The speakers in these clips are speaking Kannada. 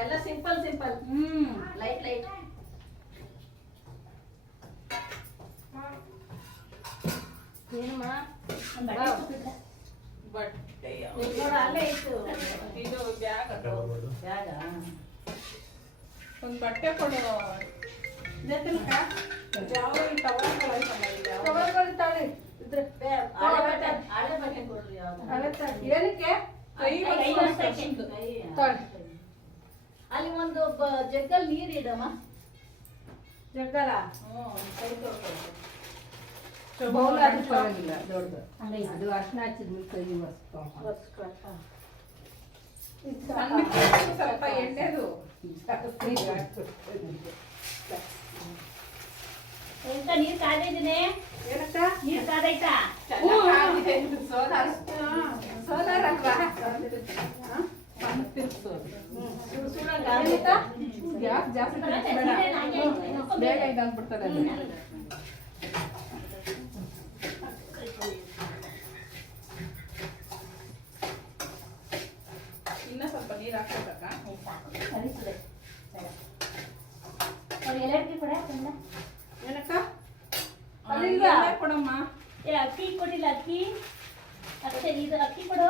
ಎಲ್ಲ ಸಿಂಪಲ್ ಸಿಂಪಲ್ ಲೈಟ್ ಲೈಟ್ ಏನಮ್ಮ ಬಟ್ಟೆ ಅಲ್ಲೇ ಇತ್ತು ಇದು ಬ್ಯಾಗ್ ಬ್ಯಾಗ ಒಂದು ಬಟ್ಟೆ ಕೊಡು ಯಾವ ಟವಲ್ಗಳು ತಾಳಿ ಇದ್ರೆ ಹಳೆ ಬಟ್ಟೆ ಕೊಡ್ರಿ ಏನಕ್ಕೆ ಅಲ್ಲಿ ಒಂದು ಜಗ್ಗಲ್ ನೀರ್ ಇಡಮ್ಮ ಜಗ್ಗಲ ಕೈ ತೊಳ್ಕೊಳ್ಳಿ. ಪರವಾಗಿಲ್ಲ ದೊಡ್ಡದು ಅದು ಅರ್ಶನ ಹಚ್ಚಿದ್ಮೇಲೆ ಕೈ ಸ್ವಲ್ಪ ಎಣ್ಣೆದು ಎಂತ ನೀರ್ ಕಾದಿದ್ದೀನಿ ಏನಕ್ಕ ನೀರ್ ಕಾದೈತಾ ಸೋಲಾರ್ ಅಲ್ವಾ ಗ್ಯಾಸ್ ಜಾಸ್ತಿ ಬೇಗ ಇದಾಗ್ಬಿಡ್ತದೆ ಅದು ಇನ್ನ ಸ್ವಲ್ಪ ನೀರು ಹಾಕ್ಬೇಕಕ್ಕ ಸರಿಸುತ್ತೆ ಅವ್ರು ಎಲ್ಲರಿಗೂ ಕೊಡ ಏನಕ್ಕ ಅಲ್ಲಿಲ್ವಾ? ಕೊಡಮ್ಮ ಅಕ್ಕಿ ಕೊಟ್ಟಿಲ್ಲ ಅಕ್ಕಿ ಅಷ್ಟೇ ಇದು ಅಕ್ಕಿ ಕೊಡು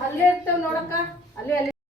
ಅಲ್ಲೇ ಇರ್ತೇವೆ ನೋಡಕ್ಕ ಅಲ್ಲೇ